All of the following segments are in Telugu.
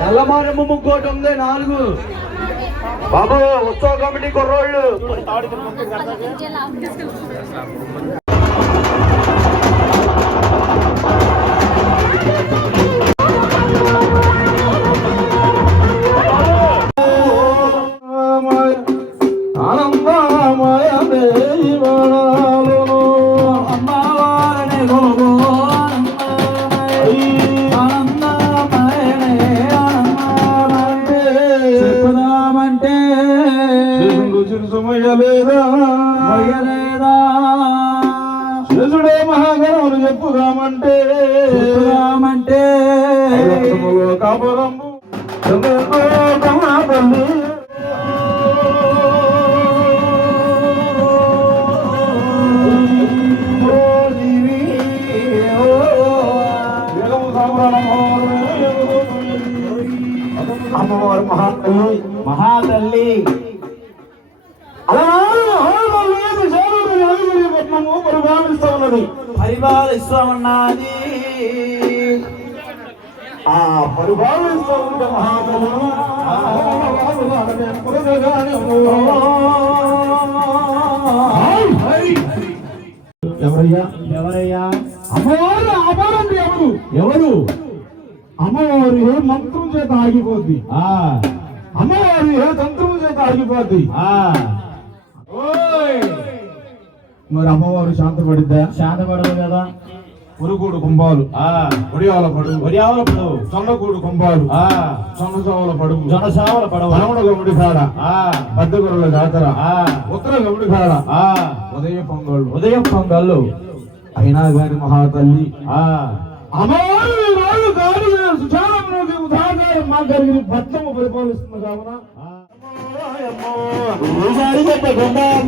నల్లమారమ్మ ముక్కోటి ఉంది 4 బాబు ఉత్సవ కమిటీ కుర్రోళ్ళు శిశుడే మహాగణములు చెప్పుదామంటే కాపురంబు అమ్మవారు మహాతల్లి పరిపాలిస్తూ ఉన్నది. ఆ పరిపాలిస్తూ ఉంటే ఎవరయ్యా అమ్మవారు అమరండి. ఎవరు అమ్మవారు ఏ మంత్రం చేత ఆగిపోద్ది, అమ్మవారు ఏ తంత్రం చేత ఆగిపోద్ది. మరి అమ్మవారు శాంతపడదు కదా. పురుగుడు కుంభాలు ఒడియాల పడు సొన్నకూడు కుంభాలు సొన్నసావుల పడుగు రమణ గముడి కాడ పెద్ద గొర్రెల జాతర ఉత్తర గముడి కాడ ఉదయ పొంగళ్ళు అయినా గాని మహాతల్లి అమ్మవారు సుచారంలోకి ఉదాహరణ మా జరిగిన భర్తము పరిపాలిస్తుంది కావున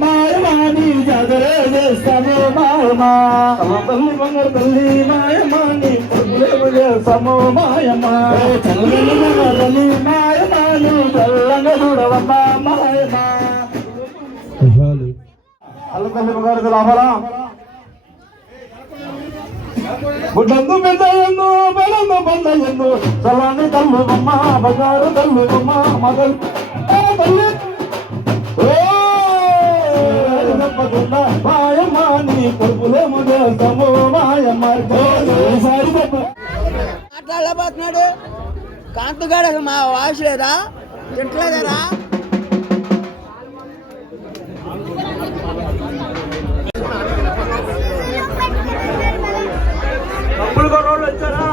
మాయమాని జాతర చేస్తాము తల్లి బంగారు తల్లి మాయమాని చేస్తాము మాయమా తల్లి మాయమాను తెల్లంగా చూడవమ్మా మాయమా అల్ల తల్లి బంగారు లాభరా గుడ్డందు పెద్దయ్యందు బలందు బందయ్యందు చల్లని తల్లు బొమ్మ బంగారు తల్లు బొమ్మ మగలు తల్లి మాయమాని కొడుకులేము చేస్తాము మాయమ్మ మాట్లాడలేకపోతున్నాడు కాంతుగాడు. అసలు మా వాయిస్ లేదా తింటలేదారా? డబ్బులు కొన్నోళ్ళు వచ్చారా?